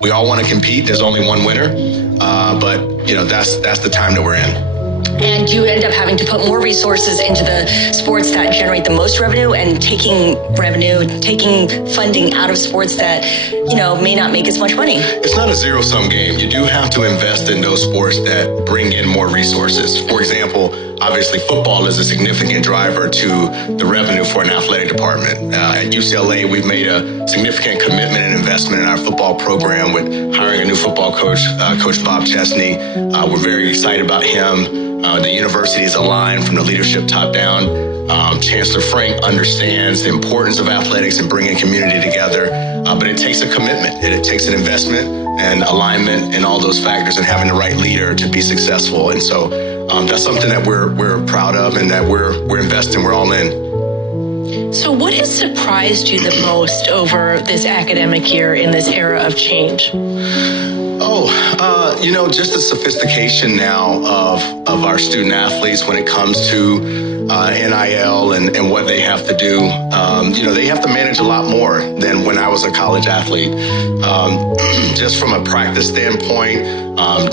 We all want to compete. There's only one winner, but that's the time that we're in. And you end up having to put more resources into the sports that generate the most revenue and taking funding out of sports that, may not make as much money. It's not a zero-sum game. You do have to invest in those sports that bring in more resources. For example, obviously football is a significant driver to the revenue for an athletic department. At UCLA, we've made a significant commitment and investment in our football program with hiring a new football coach, Coach Bob Chesney. We're very excited about him. The university is aligned from the leadership top down. Chancellor Frank understands the importance of athletics and bringing community together, but it takes a commitment. It takes an investment and alignment and all those factors and having the right leader to be successful. And so that's something that we're proud of and that we're investing, we're all in. So what has surprised you the most over this academic year in this era of change? Just the sophistication now of our student athletes when it comes to NIL and what they have to do. They have to manage a lot more than when I was a college athlete. Just from a practice standpoint,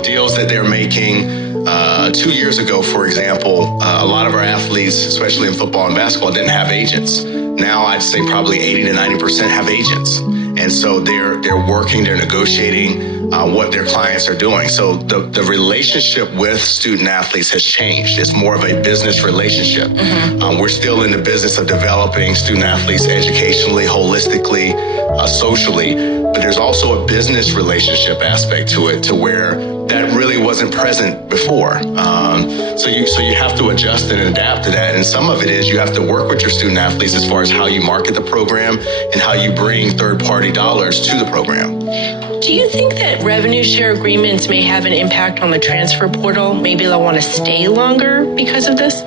deals that they're making. 2 years ago, for example, a lot of our athletes, especially in football and basketball, didn't have agents. Now I'd say probably 80 to 90% have agents. And so they're working, they're negotiating what their clients are doing. So the relationship with student athletes has changed. It's more of a business relationship. Mm-hmm. We're still in the business of developing student athletes educationally, holistically, socially, but there's also a business relationship aspect to it, to where that really wasn't present before. So you have to adjust and adapt to that. And some of it is you have to work with your student athletes as far as how you market the program and how you bring third-party dollars to the program. Do you think that revenue share agreements may have an impact on the transfer portal? Maybe they'll want to stay longer because of this?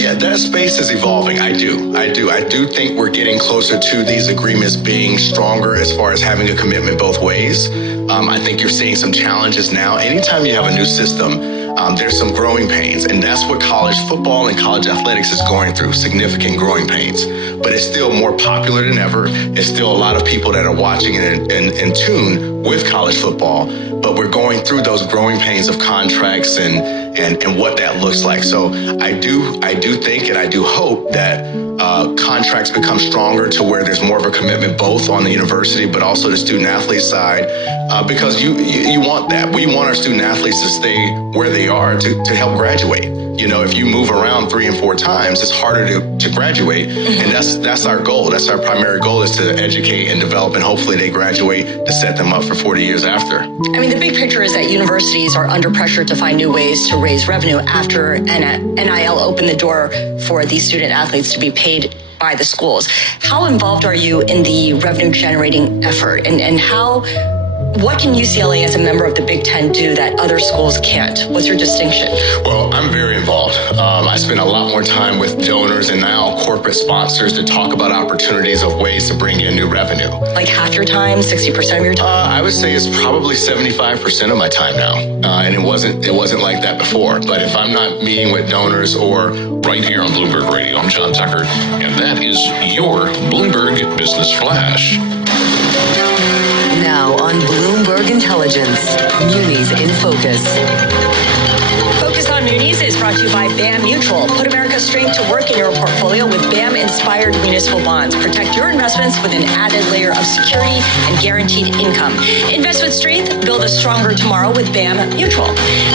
Yeah, that space is evolving. I do think we're getting closer to these agreements being stronger as far as having a commitment both ways. I think you're seeing some challenges now. Anytime you have a new system, there's some growing pains, and that's what college football and college athletics is going through, significant growing pains. But it's still more popular than ever. It's still a lot of people that are watching and in tune with college football, but we're going through those growing pains of contracts and what that looks like. So I do think and I do hope that contracts become stronger to where there's more of a commitment both on the university but also the student athlete side, because you want that. We want our student athletes to stay where they are to help graduate. If you move around 3 and 4 times, it's harder to graduate. Mm-hmm. And that's our goal. That's our primary goal, is to educate and develop, and hopefully they graduate to set them up for 40 years after. I mean, the big picture is that universities are under pressure to find new ways to raise revenue after NIL opened the door for these student athletes to be paid by the schools. How involved are you in the revenue generating effort, and what can UCLA as a member of the Big Ten do that other schools can't? What's your distinction? Well, I'm very involved. I spend a lot more time with donors and now corporate sponsors to talk about opportunities of ways to bring in new revenue. Like half your time, 60% of your time? I would say it's probably 75% of my time now. And it wasn't like that before. But if I'm not meeting with donors or... Right here on Bloomberg Radio, I'm John Tucker, and that is your Bloomberg Business Flash. Now on Bloomberg Intelligence, Munis in Focus. Focus on Munis is brought to you by BAM Mutual. Put America's strength to work in your portfolio with BAM-inspired municipal bonds. Protect your investments with an added layer of security and guaranteed income. Invest with strength, build a stronger tomorrow with BAM Mutual.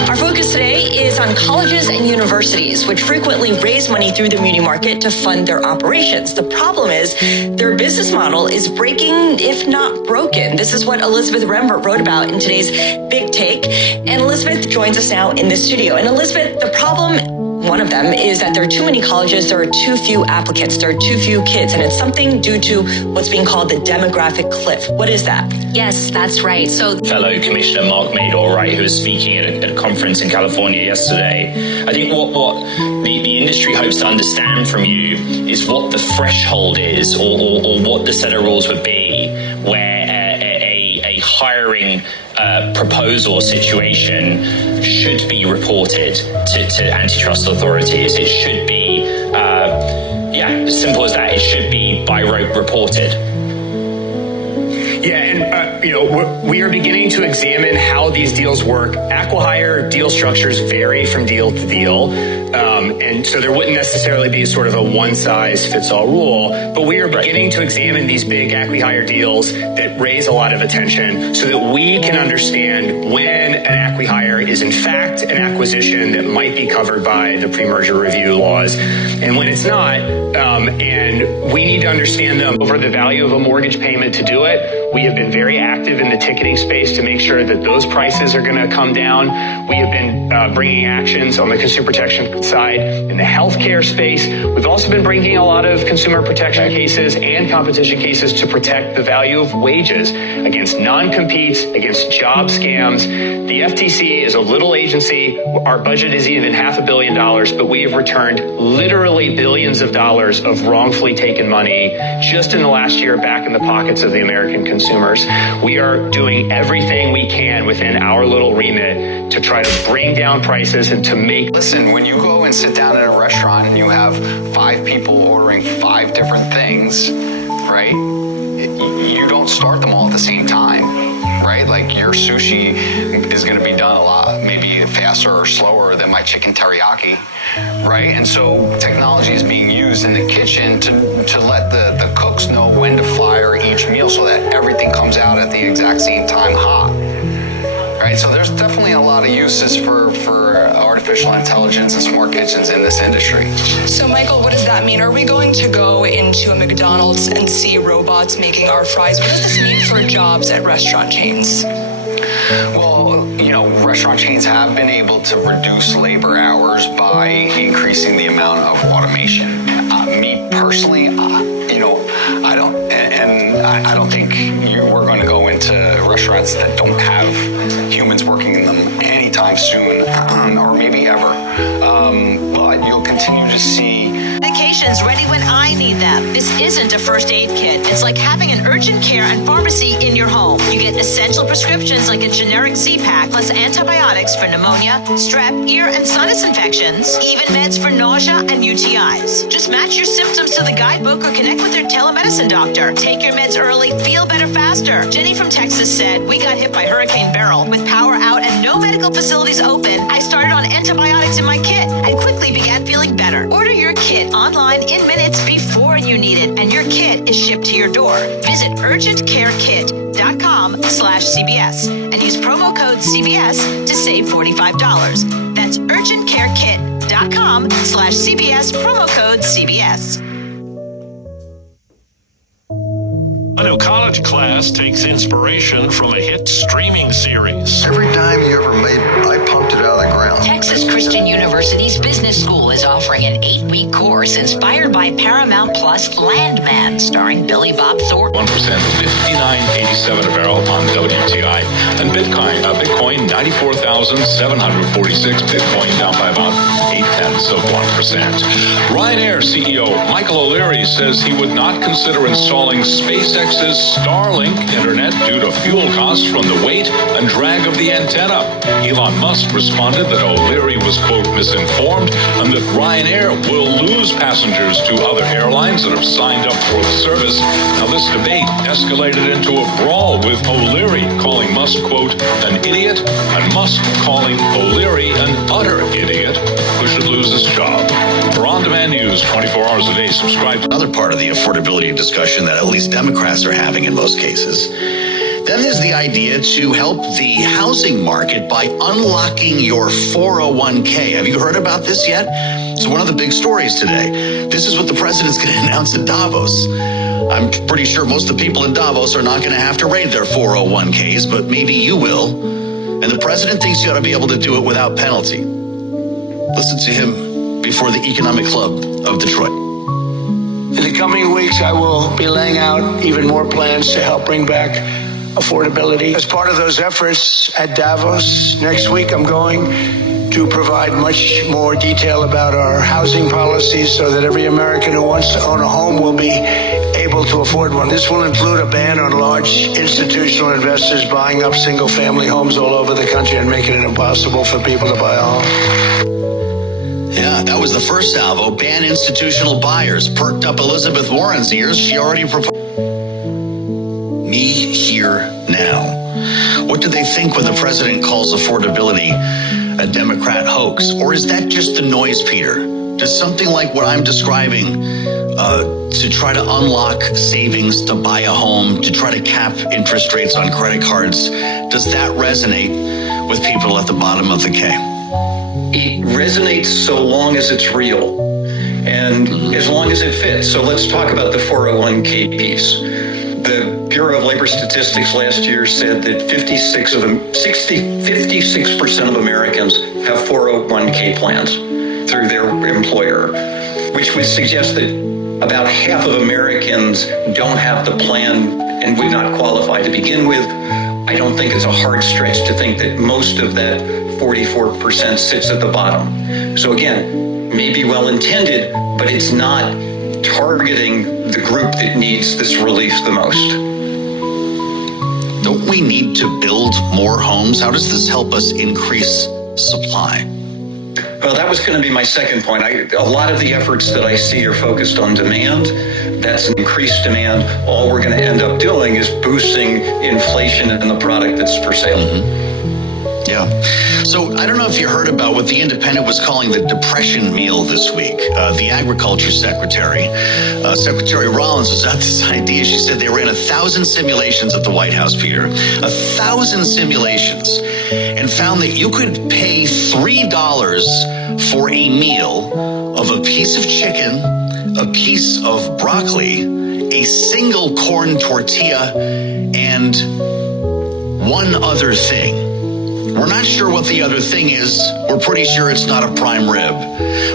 Our focus today is on colleges and universities, which frequently raise money through the muni market to fund their operations. The problem is their business model is breaking, if not broken. This is what Elizabeth Rembert wrote about in today's Big Take. And Elizabeth joins us now in the studio. And Elizabeth, the problem, one of them, is that there are too many colleges, there are too few applicants, there are too few kids, and it's something due to what's being called the demographic cliff. What is that? Yes, that's right. So fellow Commissioner Mark Mador, right, who was speaking at a conference in California yesterday, I think what the industry hopes to understand from you is what the threshold is, or what the set of rules would be where a hiring proposal or situation should be reported to antitrust authorities. It should be, as simple as that. It should be by rote reported. Yeah, and we are beginning to examine how these deals work. Acqui-hire deal structures vary from deal to deal. And so there wouldn't necessarily be sort of a one-size-fits-all rule, but we are beginning to examine these big acqui-hire deals that raise a lot of attention so that we can understand when an acqui-hire is in fact an acquisition that might be covered by the pre-merger review laws and when it's not. And we need to understand them over the value of a mortgage payment to do it. We have been very active in the ticketing space to make sure that those prices are going to come down. We have been bringing actions on the consumer protection side in the healthcare space. We've also been bringing a lot of consumer protection cases and competition cases to protect the value of wages against non-competes, against job scams. The FTC is a little agency. Our budget isn't even $500 million, but we have returned literally billions of dollars of wrongfully taken money just in the last year back in the pockets of the American consumers. We are doing everything we can within our little remit to try to bring down prices and to make... Listen, when you go and sit down at a restaurant and you have 5 people ordering 5 different things, right? You don't start them all at the same time, right? Like your sushi is going to be done a lot, maybe faster or slower than my chicken teriyaki, right? And so technology is being used in the kitchen to let the cooks know when to fire each meal so that everything comes out at the exact same time hot. Right, so there's definitely a lot of uses for artificial intelligence and smart kitchens in this industry. So, Michael, what does that mean? Are we going to go into a McDonald's and see robots making our fries? What does this mean for jobs at restaurant chains? Well, restaurant chains have been able to reduce labor hours by increasing the amount of automation. Me personally, I don't think we're going to go into restaurants that don't have humans working in them anytime soon, or maybe ever. But you'll continue to see Medications ready when I need them. This isn't a first aid kit. It's like having an urgent care and pharmacy in your home. You get essential prescriptions like a generic Z-Pack, plus antibiotics for pneumonia, strep, ear, and sinus infections, even meds for nausea and UTIs. Just match your symptoms to the guidebook or connect with your telemedicine doctor. Take your meds early, feel better faster. Jenny from Texas said, "We got hit by Hurricane Beryl. With power out and no medical facilities open, I started on antibiotics in my kit and quickly began feeling better." Order your kit online in minutes before you need it, and your kit is shipped to your door. Visit urgentcarekit.com/CBS and use promo code CBS to save $45. That's urgentcarekit.com/CBS, promo code CBS. A new college class takes inspiration from a hit streaming series. Every dime you ever made, I pumped it out of the ground. Texas Christian University's business school is offering an 8-week course inspired by Paramount Plus Landman, starring Billy Bob Thornton. 1%, $59.87 a barrel on WTI. And Bitcoin 94,746. Bitcoin down by about 0.8%. Ryanair CEO Michael O'Leary says he would not consider installing SpaceX's Starlink internet due to fuel costs from the weight and drag of the antenna. Elon Musk responded that O'Leary was, quote, misinformed and that Ryanair will lose passengers to other airlines that have signed up for the service. Now, this debate escalated into a brawl with O'Leary calling Musk, quote, an idiot, and Musk calling O'Leary an utter idiot who should lose his job. For on-demand news 24 hours a day, subscribe to Another part of the affordability discussion that at least Democrats are having in most cases. Then there's the idea to help the housing market by unlocking your 401k. Have you heard about this yet? It's one of the big stories today. This is what the president's going to announce at Davos. I'm pretty sure most of the people in Davos are not going to have to raid their 401ks, but maybe you will. And the president thinks you ought to be able to do it without penalty. Listen to him before the Economic Club of Detroit. In the coming weeks, I will be laying out even more plans to help bring back affordability. As part of those efforts at Davos, next week I'm going to provide much more detail about our housing policies so that every American who wants to own a home will be able to afford one. This will include a ban on large institutional investors buying up single-family homes all over the country and making it impossible for people to buy a home. Yeah, that was the first salvo. Ban institutional buyers. Perked up Elizabeth Warren's ears. She already proposed. Me here now. What do they think when the president calls affordability a Democrat hoax? Or is that just the noise, Peter? Does something like what I'm describing to try to unlock savings to buy a home, to try to cap interest rates on credit cards, does that resonate with people at the bottom of the K? It resonates so long as it's real and as long as it fits. So let's talk about the 401k piece. The Bureau of Labor Statistics last year said that 56% of Americans have 401k plans through their employer, which would suggest that about half of Americans don't have the plan and would not qualify to begin with. I don't think it's a hard stretch to think that most of that 44% sits at the bottom. So again, maybe well intended, but it's not targeting the group that needs this relief the most. Don't we need to build more homes? How does this help us increase supply? Well, that was going to be my second point. A lot of the efforts that I see are focused on demand. That's an increased demand. All we're going to end up doing is boosting inflation in the product that's for sale. Yeah. So I don't know if you heard about what the Independent was calling the depression meal this week. The Agriculture Secretary, Secretary Rollins, was at this idea. She said they ran 1,000 simulations at the White House, Peter. 1,000 simulations, and found that you could pay $3 for a meal of a piece of chicken, a piece of broccoli, a single corn tortilla, and one other thing. We're not sure what the other thing is. We're pretty sure it's not a prime rib.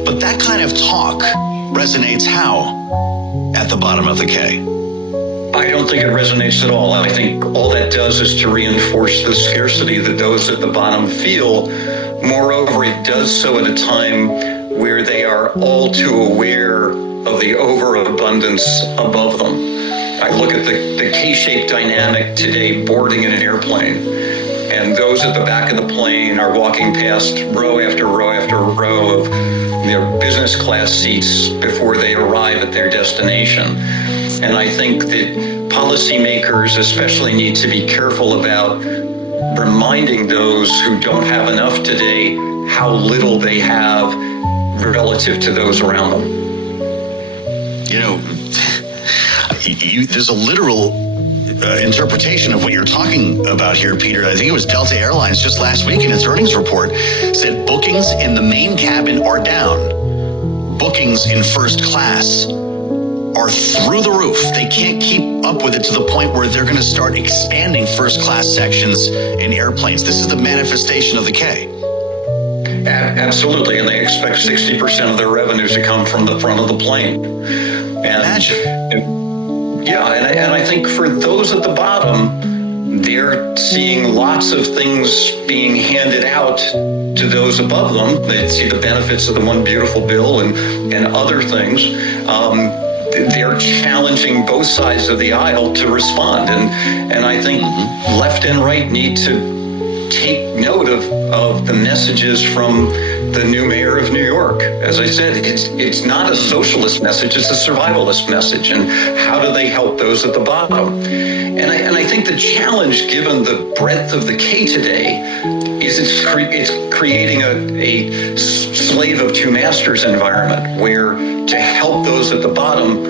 But that kind of talk resonates how at the bottom of the K? I don't think it resonates at all. I think all that does is to reinforce the scarcity that those at the bottom feel. Moreover, it does so at a time where they are all too aware of the overabundance above them. I look at the K-shaped dynamic today boarding in an airplane. And those at the back of the plane are walking past row after row after row of business class seats before they arrive at their destination. And I think that policymakers especially need to be careful about reminding those who don't have enough today how little they have relative to those around them. There's a literal interpretation of what you're talking about here, Peter. I think it was Delta Airlines just last week in its earnings report said bookings in the main cabin are down. Bookings in first class are through the roof. They can't keep up with it to the point where they're going to start expanding first class sections in airplanes. This is the manifestation of the K. Absolutely, and they expect 60% of their revenues to come from the front of the plane. Imagine. Yeah, and I think for those at the bottom, they're seeing lots of things being handed out to those above them. They see the benefits of the One Beautiful Bill and other things. They're challenging both sides of the aisle to respond. And I think left and right need to take note of the messages from the new mayor of New York. As I said, it's not a socialist message, it's a survivalist message. And how do they help those at the bottom? And I think the challenge, given the breadth of the K today, is it's creating a slave of two masters environment where to help those at the bottom,